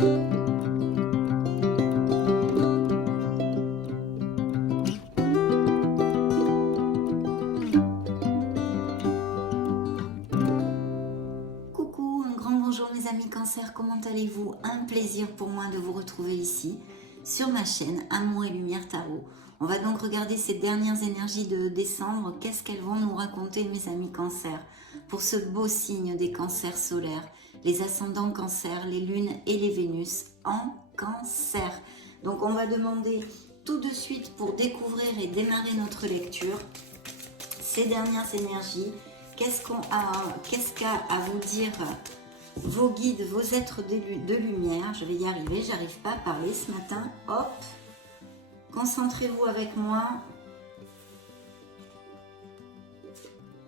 Coucou, un grand bonjour mes amis Cancer, comment allez-vous? Un plaisir pour moi de vous retrouver ici sur ma chaîne Amour et Lumière Tarot. On va donc regarder ces dernières énergies de décembre. Qu'est-ce qu'elles vont nous raconter mes amis Cancer pour ce beau signe des cancers solaires, les ascendants Cancer, les lunes et les Vénus en Cancer. Donc on va demander tout de suite pour découvrir et démarrer notre lecture ces dernières énergies. Qu'est-ce qu'a à vous dire vos guides, vos êtres de lumière? Je vais y arriver, j'arrive pas à parler ce matin. Hop, concentrez-vous avec moi.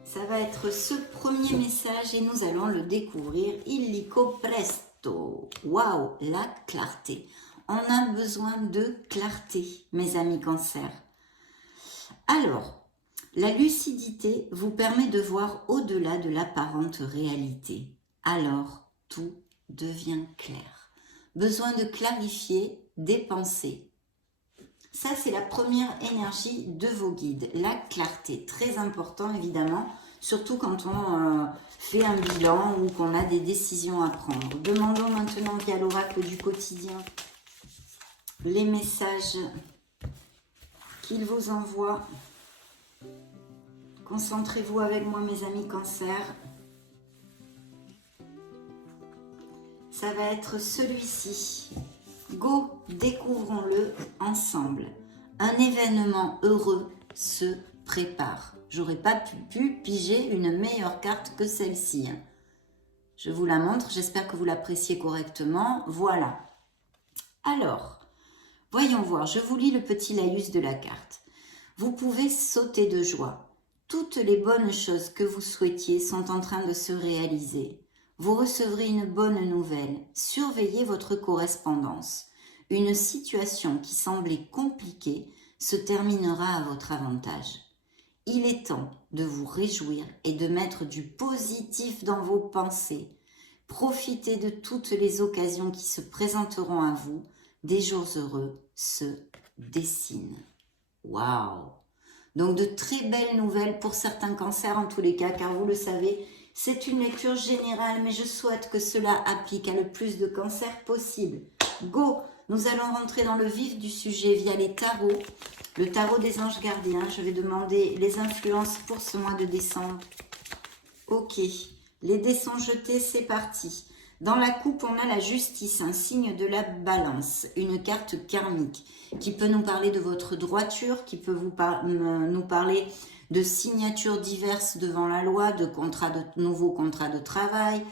Ça va être ce premier message et nous allons le découvrir illico presto. Waouh, la clarté. On a besoin de clarté, mes amis Cancer. Alors, la lucidité vous permet de voir au-delà de l'apparente réalité. Alors, tout devient clair. Besoin de clarifier des pensées. Ça, c'est la première énergie de vos guides. La clarté, très important évidemment, surtout quand on fait un bilan ou qu'on a des décisions à prendre. Demandons maintenant via l'oracle du quotidien les messages qu'il vous envoie. Concentrez-vous avec moi mes amis Cancer. Ça va être celui-ci. Go, découvrons-le ensemble. Un événement heureux se prépare. J'aurais pas pu piger une meilleure carte que celle-ci. Je vous la montre, j'espère que vous l'appréciez correctement. Voilà. Alors, voyons voir, je vous lis le petit laïus de la carte. Vous pouvez sauter de joie. Toutes les bonnes choses que vous souhaitiez sont en train de se réaliser. Vous recevrez une bonne nouvelle. Surveillez votre correspondance. Une situation qui semblait compliquée se terminera à votre avantage. Il est temps de vous réjouir et de mettre du positif dans vos pensées. Profitez de toutes les occasions qui se présenteront à vous. Des jours heureux se dessinent. Waouh! Donc de très belles nouvelles pour certains cancers en tous les cas, car vous le savez, c'est une lecture générale, mais je souhaite que cela applique à le plus de cancers possible. Go! Nous allons rentrer dans le vif du sujet via les tarots. Le tarot des anges gardiens, je vais demander les influences pour ce mois de décembre. Ok, les dés sont jetés, c'est parti. Dans la coupe, on a la justice, un signe de la balance, une carte karmique qui peut nous parler de votre droiture, qui peut nous parler de signatures diverses devant la loi, de nouveaux contrats de travail,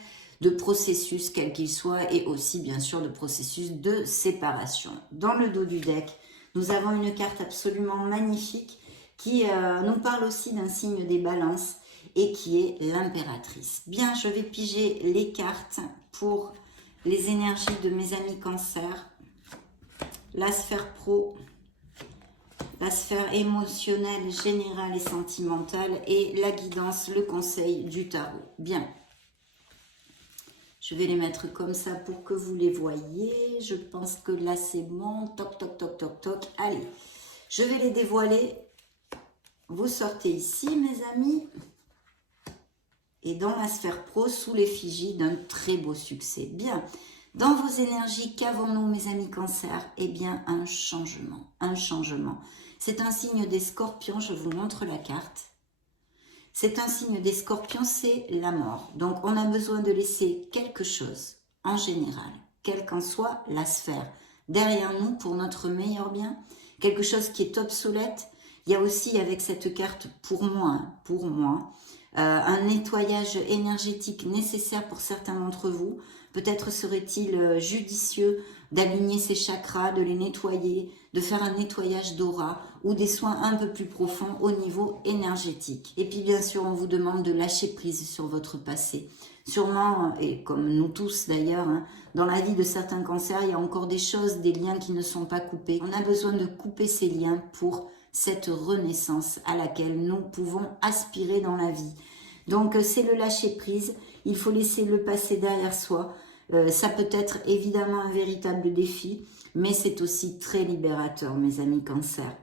de processus quels qu'ils soient et aussi bien sûr de processus de séparation. Dans le dos du deck, nous avons une carte absolument magnifique qui nous parle aussi d'un signe des balances et qui est l'impératrice. Bien, je vais piger les cartes pour les énergies de mes amis Cancer. La sphère pro, la sphère émotionnelle, générale et sentimentale et la guidance, le conseil du tarot. Bien. Je vais les mettre comme ça pour que vous les voyez. Je pense que là c'est bon. Toc, toc, toc, toc, toc. Allez, je vais les dévoiler. Vous sortez ici mes amis. Et dans la sphère pro, sous l'effigie d'un très beau succès. Bien, dans vos énergies, qu'avons-nous mes amis Cancer? Eh bien, un changement, un changement. C'est un signe des scorpions, je vous montre la carte. C'est un signe des scorpions, c'est la mort. Donc, on a besoin de laisser quelque chose, en général, quelle qu'en soit la sphère, derrière nous pour notre meilleur bien, quelque chose qui est obsolète. Il y a aussi avec cette carte, pour moi, un nettoyage énergétique nécessaire pour certains d'entre vous. Peut-être serait-il judicieux d'aligner ces chakras, de les nettoyer, de faire un nettoyage d'aura ou des soins un peu plus profonds au niveau énergétique. Et puis bien sûr, on vous demande de lâcher prise sur votre passé. Sûrement, et comme nous tous d'ailleurs, dans la vie de certains cancers, il y a encore des choses, des liens qui ne sont pas coupés. On a besoin de couper ces liens pour cette renaissance à laquelle nous pouvons aspirer dans la vie. Donc c'est le lâcher prise, il faut laisser le passé derrière soi, Ça peut être évidemment un véritable défi, mais c'est aussi très libérateur, mes amis Cancer.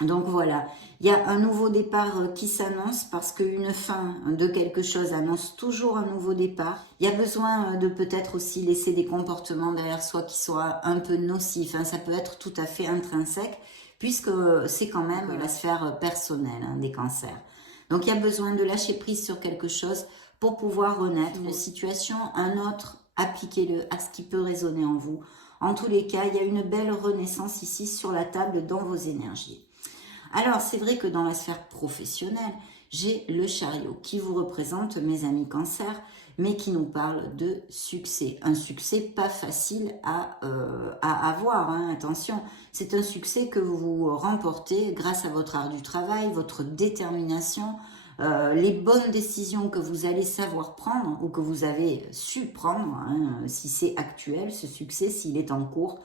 Donc voilà, il y a un nouveau départ qui s'annonce parce qu'une fin de quelque chose annonce toujours un nouveau départ. Il y a besoin de peut-être aussi laisser des comportements derrière soi qui soient un peu nocifs. Ça peut être tout à fait intrinsèque puisque c'est quand même la sphère personnelle des cancers. Donc il y a besoin de lâcher prise sur quelque chose pour pouvoir renaître. Une situation, un autre, appliquez-le à ce qui peut résonner en vous. En tous les cas, il y a une belle renaissance ici sur la table dans vos énergies. Alors, c'est vrai que dans la sphère professionnelle, j'ai le chariot qui vous représente, mes amis Cancer, mais qui nous parle de succès. Un succès pas facile à avoir, attention. C'est un succès que vous remportez grâce à votre art du travail, votre détermination, les bonnes décisions que vous allez savoir prendre ou que vous avez su prendre, si c'est actuel, ce succès, s'il est en cours.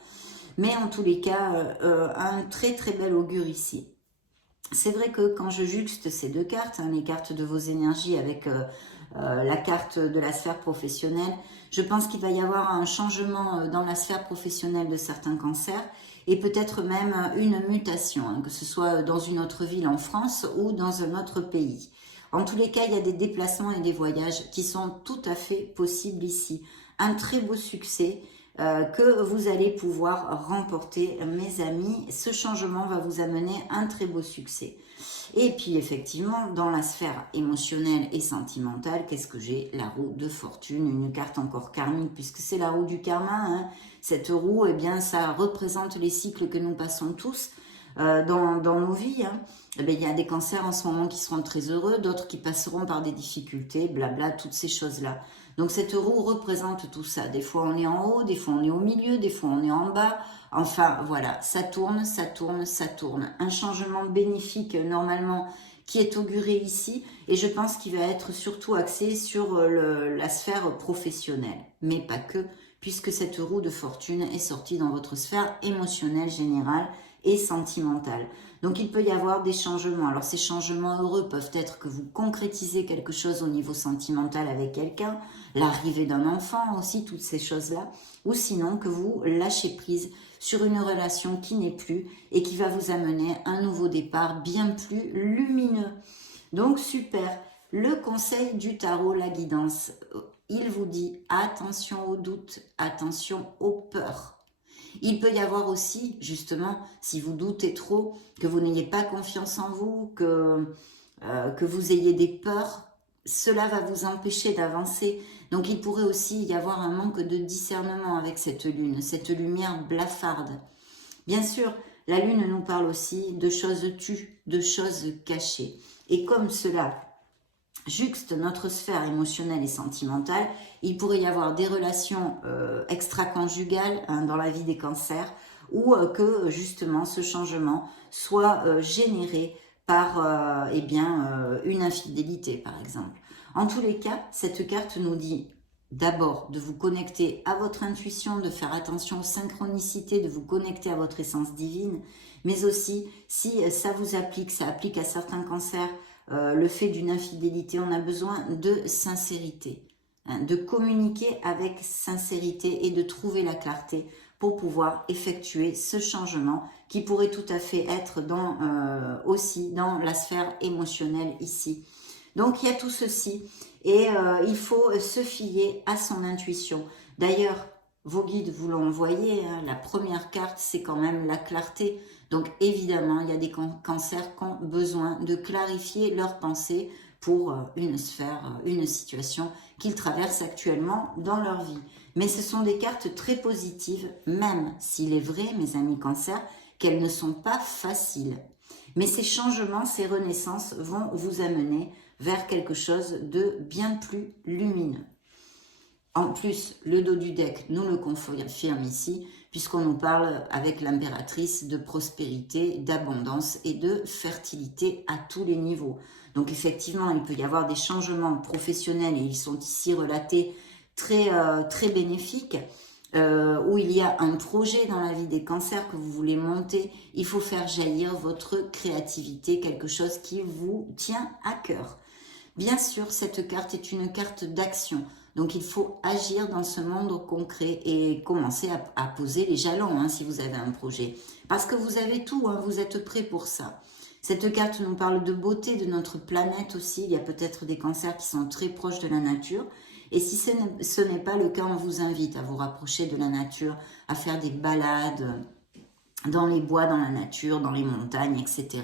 Mais en tous les cas, un très très bel augure ici. C'est vrai que quand je juxte ces deux cartes, les cartes de vos énergies avec la carte de la sphère professionnelle, je pense qu'il va y avoir un changement dans la sphère professionnelle de certains cancers et peut-être même une mutation, que ce soit dans une autre ville en France ou dans un autre pays. En tous les cas, il y a des déplacements et des voyages qui sont tout à fait possibles ici. Un très beau succès que vous allez pouvoir remporter, mes amis. Ce changement va vous amener un très beau succès. Et puis effectivement, dans la sphère émotionnelle et sentimentale, qu'est-ce que j'ai? La roue de fortune, une carte encore karmique, puisque c'est la roue du karma. Cette roue, eh bien, ça représente les cycles que nous passons tous dans nos vies. Eh bien, il y a des cancers en ce moment qui seront très heureux, d'autres qui passeront par des difficultés, blabla, toutes ces choses-là. Donc cette roue représente tout ça. Des fois on est en haut, des fois on est au milieu, des fois on est en bas. Enfin voilà, ça tourne, ça tourne, ça tourne. Un changement bénéfique normalement qui est auguré ici. Et je pense qu'il va être surtout axé sur la sphère professionnelle. Mais pas que, puisque cette roue de fortune est sortie dans votre sphère émotionnelle générale et sentimentale. Donc il peut y avoir des changements. Alors ces changements heureux peuvent être que vous concrétisez quelque chose au niveau sentimental avec quelqu'un, l'arrivée d'un enfant aussi, toutes ces choses-là, ou sinon que vous lâchez prise sur une relation qui n'est plus et qui va vous amener un nouveau départ bien plus lumineux. Donc super, le conseil du tarot, la guidance, il vous dit attention aux doutes, attention aux peurs. Il peut y avoir aussi, justement, si vous doutez trop, que vous n'ayez pas confiance en vous, que vous ayez des peurs, cela va vous empêcher d'avancer. Donc il pourrait aussi y avoir un manque de discernement avec cette lune, cette lumière blafarde. Bien sûr, la lune nous parle aussi de choses tues, de choses cachées. Et comme cela juxte notre sphère émotionnelle et sentimentale, il pourrait y avoir des relations extra-conjugales dans la vie des cancers ou que justement ce changement soit généré par une infidélité par exemple. En tous les cas, cette carte nous dit d'abord de vous connecter à votre intuition, de faire attention aux synchronicités, de vous connecter à votre essence divine, mais aussi si ça vous applique, ça applique à certains cancers, le fait d'une infidélité, on a besoin de sincérité, de communiquer avec sincérité et de trouver la clarté pour pouvoir effectuer ce changement qui pourrait tout à fait être aussi dans la sphère émotionnelle ici. Donc il y a tout ceci et il faut se fier à son intuition. D'ailleurs, vos guides vous l'ont envoyé, la première carte c'est quand même la clarté. Donc évidemment, il y a des cancers qui ont besoin de clarifier leurs pensées pour une sphère, une situation qu'ils traversent actuellement dans leur vie. Mais ce sont des cartes très positives, même s'il est vrai, mes amis cancers, qu'elles ne sont pas faciles. Mais ces changements, ces renaissances vont vous amener vers quelque chose de bien plus lumineux. En plus, le dos du deck nous le confirme ici, puisqu'on nous parle avec l'impératrice de prospérité, d'abondance et de fertilité à tous les niveaux. Donc effectivement, il peut y avoir des changements professionnels et ils sont ici relatés très bénéfiques, où il y a un projet dans la vie des cancers que vous voulez monter. Il faut faire jaillir votre créativité, quelque chose qui vous tient à cœur. Bien sûr, cette carte est une carte d'action. Donc, il faut agir dans ce monde concret et commencer à poser les jalons si vous avez un projet. Parce que vous avez tout, vous êtes prêt pour ça. Cette carte nous parle de beauté de notre planète aussi. Il y a peut-être des cancers qui sont très proches de la nature. Et si ce n'est pas le cas, on vous invite à vous rapprocher de la nature, à faire des balades dans les bois, dans la nature, dans les montagnes, etc.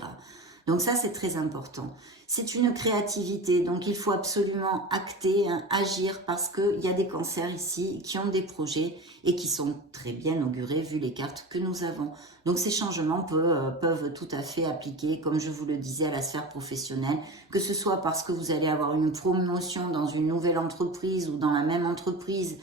Donc ça, c'est très important. C'est une créativité, donc il faut absolument acter, agir, parce qu'il y a des cancers ici qui ont des projets et qui sont très bien augurés vu les cartes que nous avons. Donc ces changements peuvent tout à fait appliquer, comme je vous le disais, à la sphère professionnelle, que ce soit parce que vous allez avoir une promotion dans une nouvelle entreprise ou dans la même entreprise,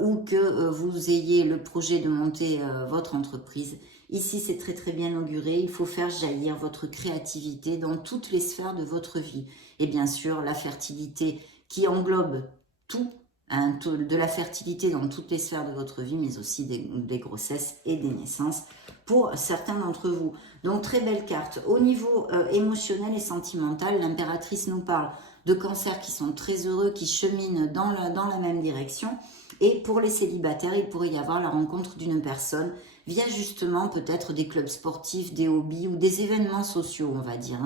ou que vous ayez le projet de monter votre entreprise. Ici, c'est très très bien auguré. Il faut faire jaillir votre créativité dans toutes les sphères de votre vie. Et bien sûr, la fertilité qui englobe tout, de la fertilité dans toutes les sphères de votre vie, mais aussi des grossesses et des naissances pour certains d'entre vous. Donc, très belle carte. Au niveau émotionnel et sentimental, l'impératrice nous parle de cancers qui sont très heureux, qui cheminent dans la même direction. Et pour les célibataires, il pourrait y avoir la rencontre d'une personne via justement peut-être des clubs sportifs, des hobbies ou des événements sociaux, on va dire,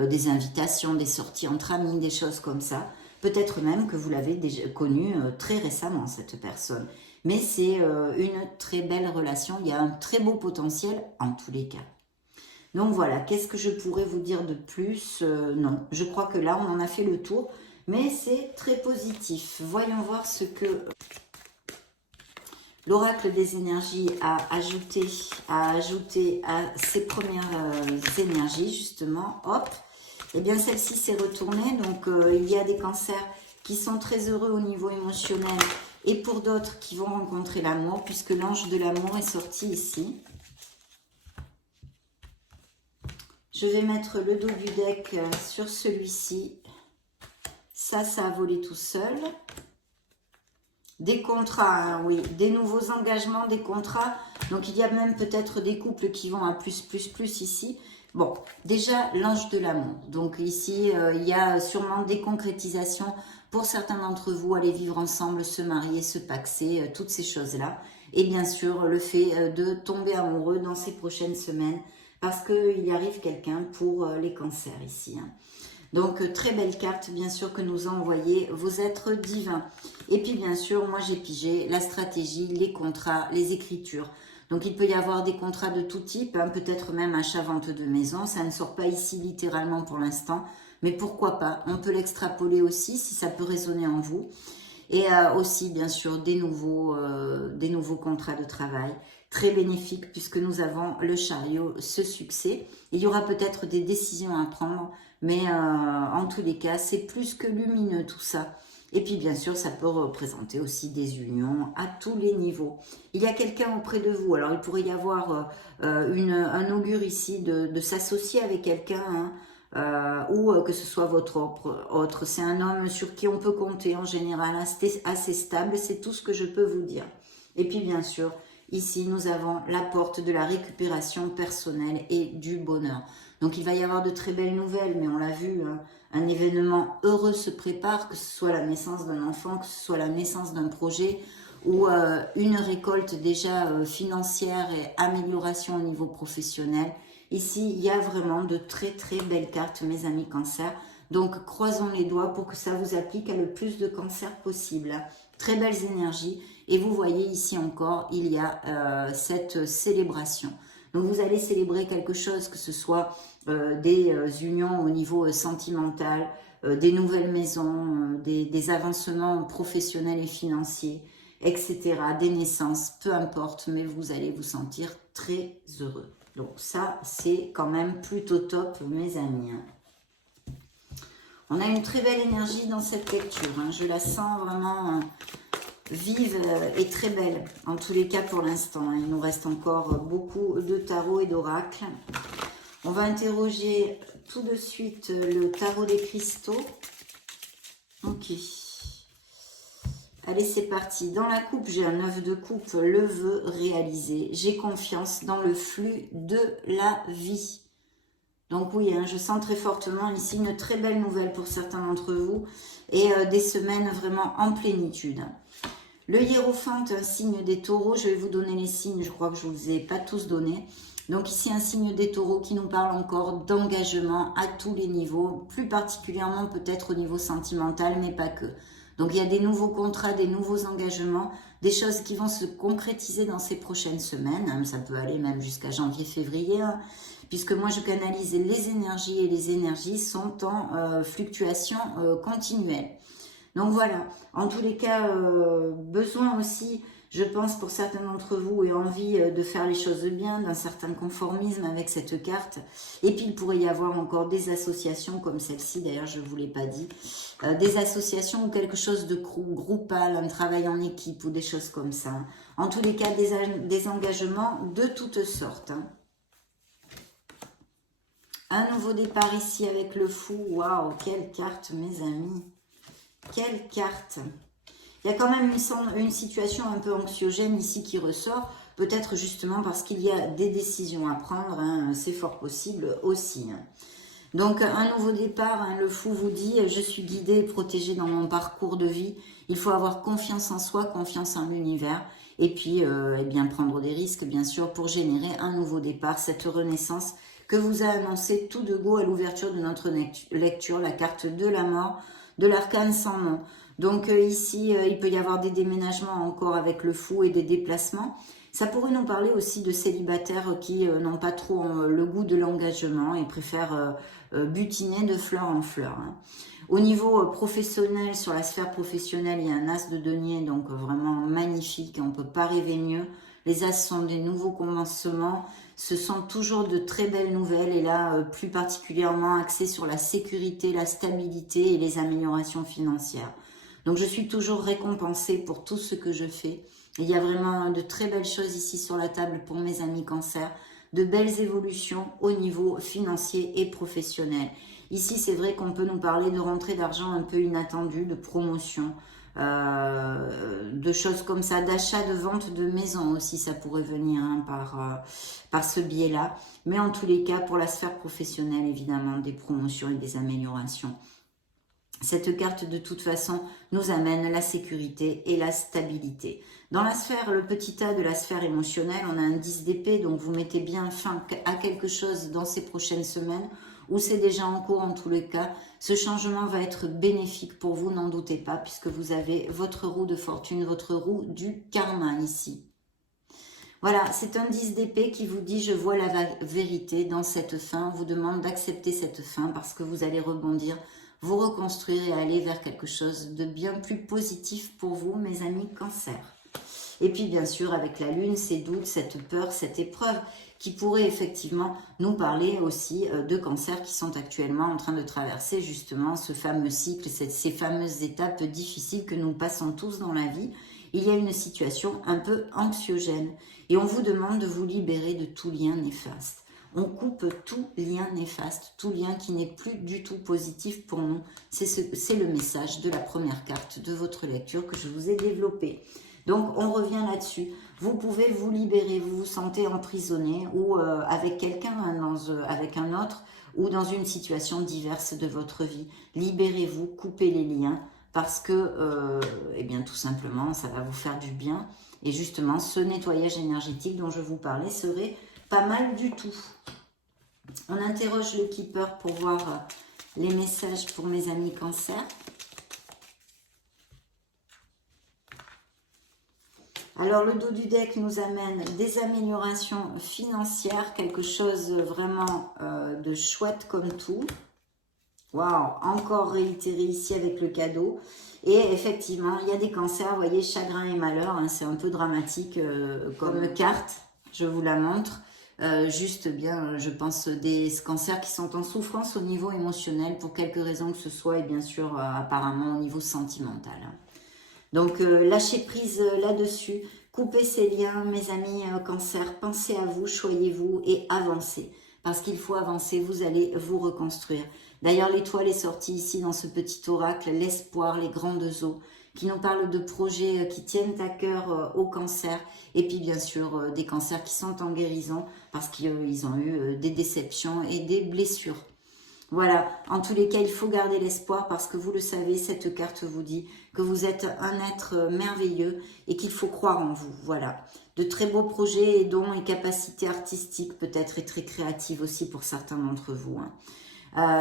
des invitations, des sorties entre amis, des choses comme ça. Peut-être même que vous l'avez déjà connue très récemment, cette personne. Mais c'est une très belle relation, il y a un très beau potentiel en tous les cas. Donc voilà, qu'est-ce que je pourrais vous dire de plus? Non, je crois que là, on en a fait le tour, mais c'est très positif. Voyons voir ce que l'oracle des énergies a ajouté à ses premières énergies, justement. Hop, et bien celle-ci s'est retournée. Donc, il y a des cancers qui sont très heureux au niveau émotionnel et pour d'autres qui vont rencontrer l'amour, puisque l'ange de l'amour est sorti ici. Je vais mettre le dos du deck sur celui-ci. Ça a volé tout seul. Des contrats, oui, des nouveaux engagements, des contrats. Donc, il y a même peut-être des couples qui vont à plus ici. Bon, déjà, l'ange de l'amour. Donc, ici, il y a sûrement des concrétisations pour certains d'entre vous. Aller vivre ensemble, se marier, se paxer, toutes ces choses-là. Et bien sûr, le fait de tomber amoureux dans ces prochaines semaines. Parce qu'il y arrive quelqu'un pour les cancers ici. Donc, très belle carte, bien sûr, que nous a envoyé vos êtres divins. Et puis, bien sûr, moi, j'ai pigé la stratégie, les contrats, les écritures. Donc, il peut y avoir des contrats de tout type, peut-être même achat-vente de maison. Ça ne sort pas ici littéralement pour l'instant, mais pourquoi pas? On peut l'extrapoler aussi, si ça peut résonner en vous. Et aussi, bien sûr, des nouveaux contrats de travail. Très bénéfique puisque nous avons le chariot, ce succès. Il y aura peut-être des décisions à prendre, mais en tous les cas, c'est plus que lumineux tout ça. Et puis bien sûr, ça peut représenter aussi des unions à tous les niveaux. Il y a quelqu'un auprès de vous, alors il pourrait y avoir un augure ici de s'associer avec quelqu'un, ou que ce soit votre autre. C'est un homme sur qui on peut compter en général, assez stable, c'est tout ce que je peux vous dire. Et puis bien sûr, ici, nous avons la porte de la récupération personnelle et du bonheur. Donc, il va y avoir de très belles nouvelles, mais on l'a vu, un événement heureux se prépare, que ce soit la naissance d'un enfant, que ce soit la naissance d'un projet ou une récolte déjà financière et amélioration au niveau professionnel. Ici, il y a vraiment de très très belles cartes, mes amis cancer. Donc, croisons les doigts pour que ça vous applique à le plus de cancers possible. Très belles énergies. Et vous voyez ici encore, il y a cette célébration. Donc, vous allez célébrer quelque chose, que ce soit des unions au niveau sentimental, des nouvelles maisons, des avancements professionnels et financiers, etc., des naissances, peu importe, mais vous allez vous sentir très heureux. Donc ça, c'est quand même plutôt top, mes amis. On a une très belle énergie dans cette lecture. Je la sens vraiment vive et très belle, en tous les cas pour l'instant. Il nous reste encore beaucoup de tarot et d'oracles. On va interroger tout de suite le tarot des cristaux. Ok. Allez, c'est parti. Dans la coupe, j'ai un 9 de coupe, le vœu réalisé. J'ai confiance dans le flux de la vie. Donc oui, hein, je sens très fortement ici une très belle nouvelle pour certains d'entre vous et des semaines vraiment en plénitude. Le hiérophante, un signe des taureaux, je vais vous donner les signes, je crois que je ne vous ai pas tous donnés. Donc ici, un signe des taureaux qui nous parle encore d'engagement à tous les niveaux, plus particulièrement peut-être au niveau sentimental, mais pas que. Donc il y a des nouveaux contrats, des nouveaux engagements, des choses qui vont se concrétiser dans ces prochaines semaines. Hein, ça peut aller même jusqu'à janvier-février, hein, puisque moi je canalise les énergies et les énergies sont en fluctuation continuelle. Donc voilà, en tous les cas, besoin aussi, je pense pour certains d'entre vous, et envie de faire les choses bien, d'un certain conformisme avec cette carte. Et puis il pourrait y avoir encore des associations comme celle-ci, d'ailleurs je ne vous l'ai pas dit, des associations ou quelque chose de groupal, un travail en équipe ou des choses comme ça. En tous les cas, des engagements de toutes sortes. Hein. Un nouveau départ ici avec le fou, waouh, quelle carte mes amis! Quelle carte! Il y a quand même une situation un peu anxiogène ici qui ressort, peut-être justement parce qu'il y a des décisions à prendre, hein, c'est fort possible aussi. Hein. Donc un nouveau départ, hein, le fou vous dit « Je suis guidé et protégé dans mon parcours de vie, il faut avoir confiance en soi, confiance en l'univers, et puis eh bien, prendre des risques bien sûr pour générer un nouveau départ, cette renaissance que vous a annoncé tout de go à l'ouverture de notre lecture, la carte de la mort, de l'arcane sans nom. Donc ici, il peut y avoir des déménagements encore avec le fou et des déplacements. Ça pourrait nous parler aussi de célibataires qui n'ont pas trop le goût de l'engagement et préfèrent butiner de fleur en fleur. Hein. Au niveau professionnel, sur la sphère professionnelle, il y a un as de denier, donc vraiment magnifique, on ne peut pas rêver mieux. Les as sont des nouveaux commencements, ce sont toujours de très belles nouvelles et là, plus particulièrement axées sur la sécurité, la stabilité et les améliorations financières. Donc, je suis toujours récompensée pour tout ce que je fais. Il y a vraiment de très belles choses ici sur la table pour mes amis cancer, de belles évolutions au niveau financier et professionnel. Ici, c'est vrai qu'on peut nous parler de rentrée d'argent un peu inattendue, de promotion, de choses comme ça, d'achat, de vente de maison aussi, ça pourrait venir hein, par ce biais-là. Mais en tous les cas, pour la sphère professionnelle, évidemment, des promotions et des améliorations. Cette carte, de toute façon, nous amène la sécurité et la stabilité. Dans la sphère, le petit a de la sphère émotionnelle, on a un 10 d'épée, donc vous mettez bien fin à quelque chose dans ces prochaines semaines, ou c'est déjà en cours en tous les cas. Ce changement va être bénéfique pour vous, n'en doutez pas, puisque vous avez votre roue de fortune, votre roue du karma ici. Voilà, c'est un 10 d'épée qui vous dit « Je vois la vérité dans cette fin ». On vous demande d'accepter cette fin parce que vous allez rebondir, vous reconstruire et aller vers quelque chose de bien plus positif pour vous, mes amis cancer. Et puis, bien sûr, avec la lune, ces doutes, cette peur, cette épreuve qui pourrait effectivement nous parler aussi de cancers qui sont actuellement en train de traverser justement ce fameux cycle, ces fameuses étapes difficiles que nous passons tous dans la vie. Il y a une situation un peu anxiogène et on vous demande de vous libérer de tout lien néfaste. On coupe tout lien néfaste, tout lien qui n'est plus du tout positif pour nous. C'est le message de la première carte de votre lecture que je vous ai développée. Donc, on revient là-dessus. Vous pouvez vous libérer, vous vous sentez emprisonné ou avec quelqu'un, avec un autre, ou dans une situation diverse de votre vie. Libérez-vous, coupez les liens, parce que, eh bien, tout simplement, ça va vous faire du bien. Et justement, ce nettoyage énergétique dont je vous parlais serait pas mal du tout. On interroge le keeper pour voir les messages pour mes amis cancer. Alors, le dos du deck nous amène des améliorations financières, quelque chose vraiment de chouette comme tout. Waouh, encore réitéré ici avec le cadeau. Et effectivement, il y a des cancers, vous voyez, chagrin et malheur, hein, c'est un peu dramatique comme carte, je vous la montre. Juste bien, je pense, des cancers qui sont en souffrance au niveau émotionnel pour quelque raison que ce soit, et bien sûr, apparemment au niveau sentimental. Donc, lâchez prise là-dessus, coupez ces liens, mes amis cancer, pensez à vous, choyez-vous et avancez. Parce qu'il faut avancer, vous allez vous reconstruire. D'ailleurs, l'étoile est sortie ici dans ce petit oracle, l'espoir, les grandes eaux. qui nous parle de projets qui tiennent à cœur au cancer. Et puis bien sûr, des cancers qui sont en guérison parce qu'ils ont eu des déceptions et des blessures. Voilà, en tous les cas, il faut garder l'espoir parce que vous le savez, cette carte vous dit que vous êtes un être merveilleux et qu'il faut croire en vous. Voilà, de très beaux projets et dons et capacités artistiques peut-être et très créatives aussi pour certains d'entre vous.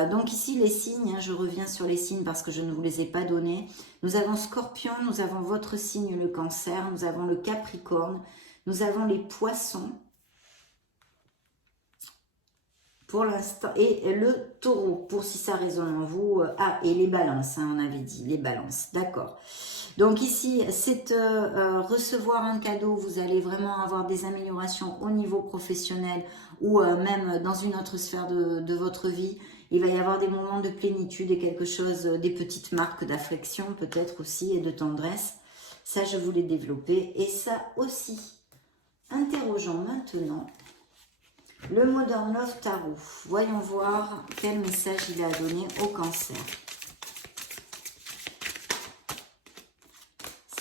Donc ici, les signes, je reviens sur les signes parce que je ne vous les ai pas donnés. Nous avons Scorpion, nous avons votre signe, le Cancer, nous avons le Capricorne, nous avons les Poissons. Pour l'instant, et le Taureau, pour si ça résonne en vous. Ah, et les balances, on avait dit, les balances, d'accord. Donc ici, c'est recevoir un cadeau, vous allez vraiment avoir des améliorations au niveau professionnel ou même dans une autre sphère de votre vie. Il va y avoir des moments de plénitude et quelque chose, des petites marques d'affection peut-être aussi et de tendresse. Ça, je voulais développer. Et ça aussi, interrogeons maintenant le Modern Love Tarot. Voyons voir quel message il a donné au Cancer.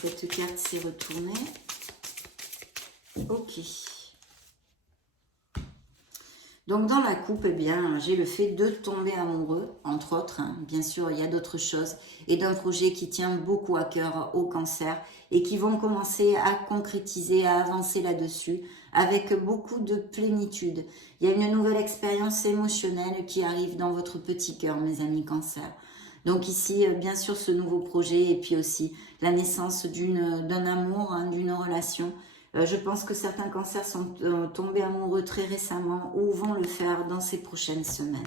Cette carte s'est retournée. Ok. Donc dans la coupe, eh bien, j'ai le fait de tomber amoureux, entre autres. Bien sûr, il y a d'autres choses. Et d'un projet qui tient beaucoup à cœur au Cancer et qui vont commencer à concrétiser, à avancer là-dessus avec beaucoup de plénitude. Il y a une nouvelle expérience émotionnelle qui arrive dans votre petit cœur, mes amis Cancer. Donc ici, bien sûr, ce nouveau projet et puis aussi la naissance d'un amour, d'une relation. Je pense que certains cancers sont tombés amoureux très récemment ou vont le faire dans ces prochaines semaines.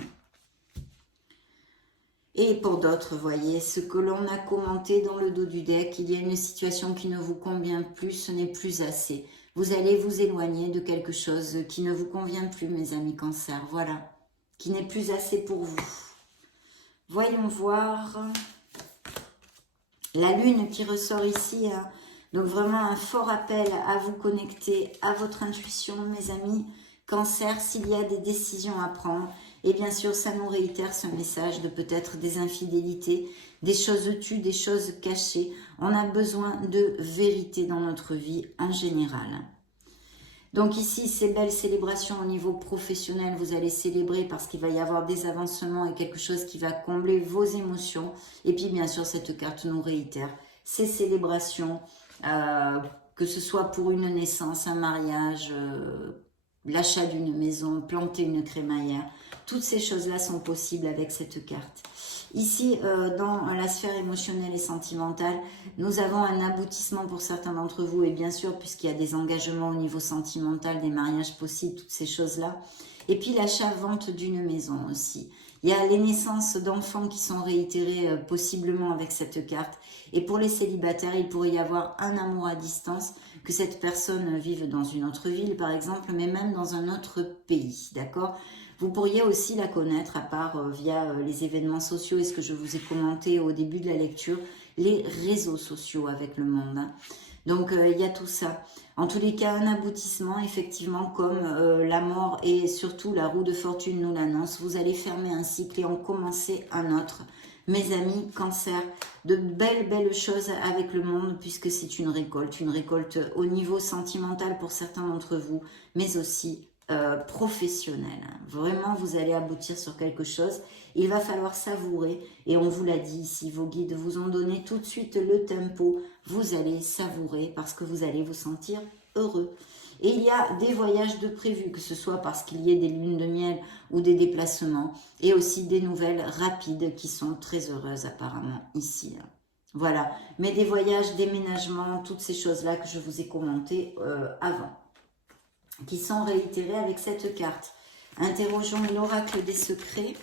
Et pour d'autres, voyez, ce que l'on a commenté dans le dos du deck, il y a une situation qui ne vous convient plus, ce n'est plus assez. Vous allez vous éloigner de quelque chose qui ne vous convient plus, mes amis Cancer, voilà, qui n'est plus assez pour vous. Voyons voir la lune qui ressort ici, donc vraiment un fort appel à vous connecter à votre intuition, mes amis Cancer, s'il y a des décisions à prendre. Et bien sûr, ça nous réitère ce message de peut-être des infidélités, des choses tues, des choses cachées. On a besoin de vérité dans notre vie en général. Donc ici, ces belles célébrations au niveau professionnel, vous allez célébrer parce qu'il va y avoir des avancements et quelque chose qui va combler vos émotions. Et puis bien sûr, cette carte nous réitère ces célébrations, que ce soit pour une naissance, un mariage, l'achat d'une maison, planter une crémaillère. Toutes ces choses-là sont possibles avec cette carte. Ici, dans la sphère émotionnelle et sentimentale, nous avons un aboutissement pour certains d'entre vous. Et bien sûr, puisqu'il y a des engagements au niveau sentimental, des mariages possibles, toutes ces choses-là. Et puis l'achat-vente d'une maison aussi. Il y a les naissances d'enfants qui sont réitérées possiblement avec cette carte. Et pour les célibataires, il pourrait y avoir un amour à distance, que cette personne vive dans une autre ville par exemple, mais même dans un autre pays, d'accord ? Vous pourriez aussi la connaître à part via les événements sociaux et ce que je vous ai commenté au début de la lecture, les réseaux sociaux avec le monde. Donc il y a tout ça. En tous les cas, un aboutissement, effectivement, comme la mort et surtout la roue de fortune nous l'annonce. Vous allez fermer un cycle et en commencer un autre. Mes amis, Cancer, de belles choses avec le monde puisque c'est une récolte au niveau sentimental pour certains d'entre vous, mais aussi professionnel. Vraiment, vous allez aboutir sur quelque chose. Il va falloir savourer et on vous l'a dit ici, vos guides vous ont donné tout de suite le tempo. Vous allez savourer parce que vous allez vous sentir heureux. Et il y a des voyages de prévus, que ce soit parce qu'il y ait des lunes de miel ou des déplacements et aussi des nouvelles rapides qui sont très heureuses apparemment ici. Voilà, mais des voyages, déménagements, toutes ces choses-là que je vous ai commentées avant, qui sont réitérées avec cette carte. Interrogeons l'oracle des secrets.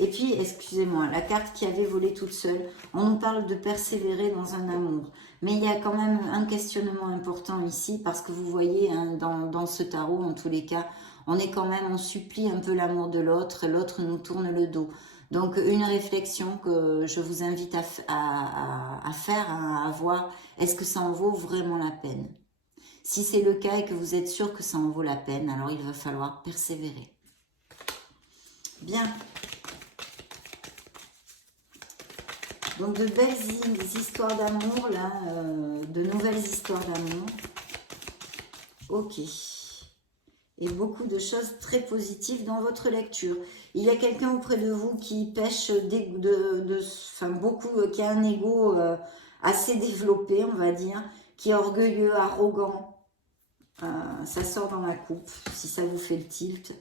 Et puis, excusez-moi, la carte qui avait volé toute seule, on nous parle de persévérer dans un amour. Mais il y a quand même un questionnement important ici, parce que vous voyez, hein, dans ce tarot, en tous les cas, on supplie un peu l'amour de l'autre, l'autre nous tourne le dos. Donc, une réflexion que je vous invite à faire, hein, à voir, est-ce que ça en vaut vraiment la peine? Si c'est le cas et que vous êtes sûr que ça en vaut la peine, alors il va falloir persévérer. Bien. Donc de belles histoires d'amour, là, de nouvelles histoires d'amour. Ok. Et beaucoup de choses très positives dans votre lecture. Il y a quelqu'un auprès de vous qui pêche beaucoup, qui a un ego assez développé, on va dire, qui est orgueilleux, arrogant. Ça sort dans la coupe, si ça vous fait le tilt.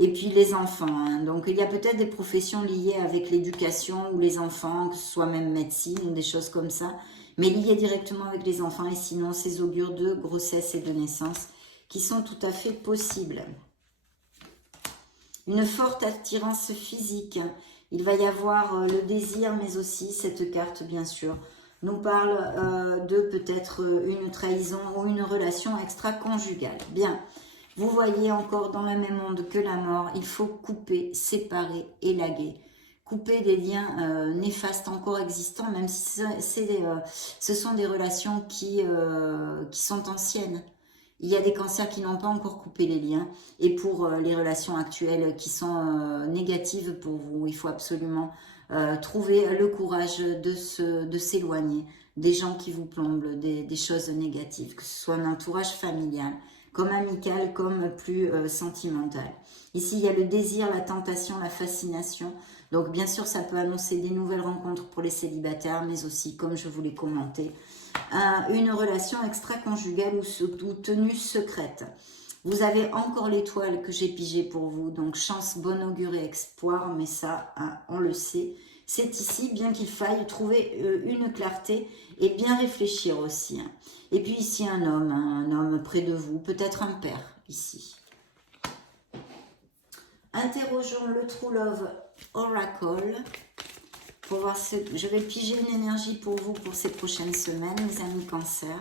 Et puis les enfants, hein. Donc il y a peut-être des professions liées avec l'éducation ou les enfants, que ce soit même médecine ou des choses comme ça, mais liées directement avec les enfants. Et sinon, ces augures de grossesse et de naissance qui sont tout à fait possibles. Une forte attirance physique. Il va y avoir le désir, mais aussi cette carte, bien sûr, nous parle de peut-être une trahison ou une relation extra-conjugale. Bien. Vous voyez encore dans le même monde que la mort, il faut couper, séparer, élaguer. Couper des liens néfastes encore existants, même si ce sont des relations qui sont anciennes. Il y a des cancers qui n'ont pas encore coupé les liens. Et pour les relations actuelles qui sont négatives pour vous, il faut absolument trouver le courage de s'éloigner des gens qui vous plombent, des choses négatives, que ce soit un entourage familial, comme amical, comme plus sentimental. Ici, il y a le désir, la tentation, la fascination. Donc, bien sûr, ça peut annoncer des nouvelles rencontres pour les célibataires, mais aussi, comme je vous l'ai commenté, une relation extra-conjugale ou tenue secrète. Vous avez encore l'étoile que j'ai pigée pour vous, donc chance, bon augure et espoir, mais ça, hein, on le sait. C'est ici, bien qu'il faille trouver une clarté et bien réfléchir aussi. Hein. Et puis ici, un homme près de vous, peut-être un père, ici. Interrogeons le True Love Oracle. Pour voir je vais piger une énergie pour vous pour ces prochaines semaines, mes amis Cancer.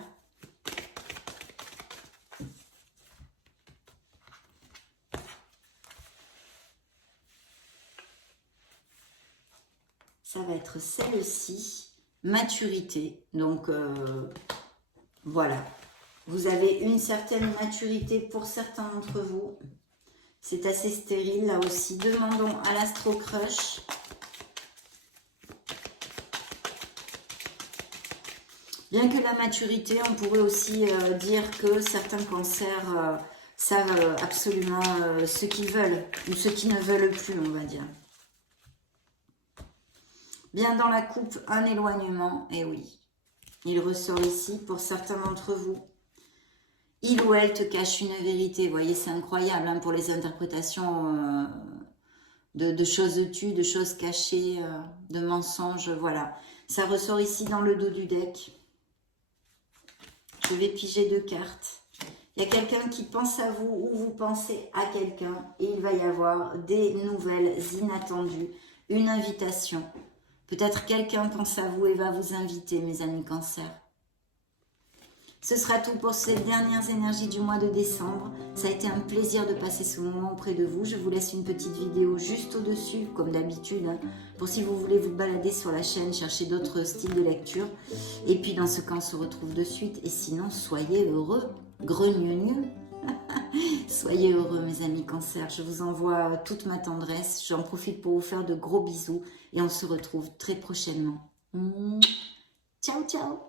Ça va être celle-ci, maturité. Donc, voilà. Vous avez une certaine maturité pour certains d'entre vous. C'est assez stérile, là aussi. Demandons à l'Astro Crush. Bien que la maturité, on pourrait aussi dire que certains cancers savent absolument ce qu'ils veulent, ou ce qu'ils ne veulent plus, on va dire. Bien dans la coupe, un éloignement, et oui, il ressort ici pour certains d'entre vous. Il ou elle te cache une vérité, vous voyez, c'est incroyable hein, pour les interprétations de choses tues, de choses cachées, de mensonges, voilà. Ça ressort ici dans le dos du deck. Je vais piger 2 cartes. Il y a quelqu'un qui pense à vous ou vous pensez à quelqu'un et il va y avoir des nouvelles inattendues, une invitation. Peut-être quelqu'un pense à vous et va vous inviter, mes amis Cancer. Ce sera tout pour ces dernières énergies du mois de décembre. Ça a été un plaisir de passer ce moment auprès de vous. Je vous laisse une petite vidéo juste au-dessus, comme d'habitude, hein, pour si vous voulez vous balader sur la chaîne, chercher d'autres styles de lecture. Et puis dans ce cas, on se retrouve de suite. Et sinon, soyez heureux, gregneux. Soyez heureux, mes amis Cancer. Je vous envoie toute ma tendresse. J'en profite pour vous faire de gros bisous. Et on se retrouve très prochainement. Ciao, ciao.